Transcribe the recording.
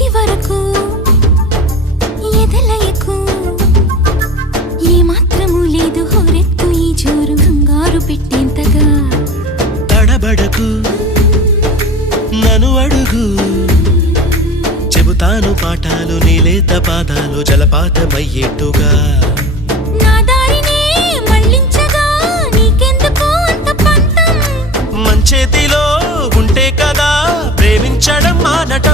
ఇది వరకు ఎదలయకు ఏమాత్రము లేదు హోరెత్తు ఈ జోరు కంగారు పెట్టేంతగా తడబడకు నన్ను అడుగు చెబుతాను పాఠాలు నీలేత పాదాలు జలపాతమయ్యేట్టుగా నా దారినే మళ్ళించగా నీకెందుకు అంత పంతం మంచేతిలో ఉంటే కదా ప్రేమించడం మానటం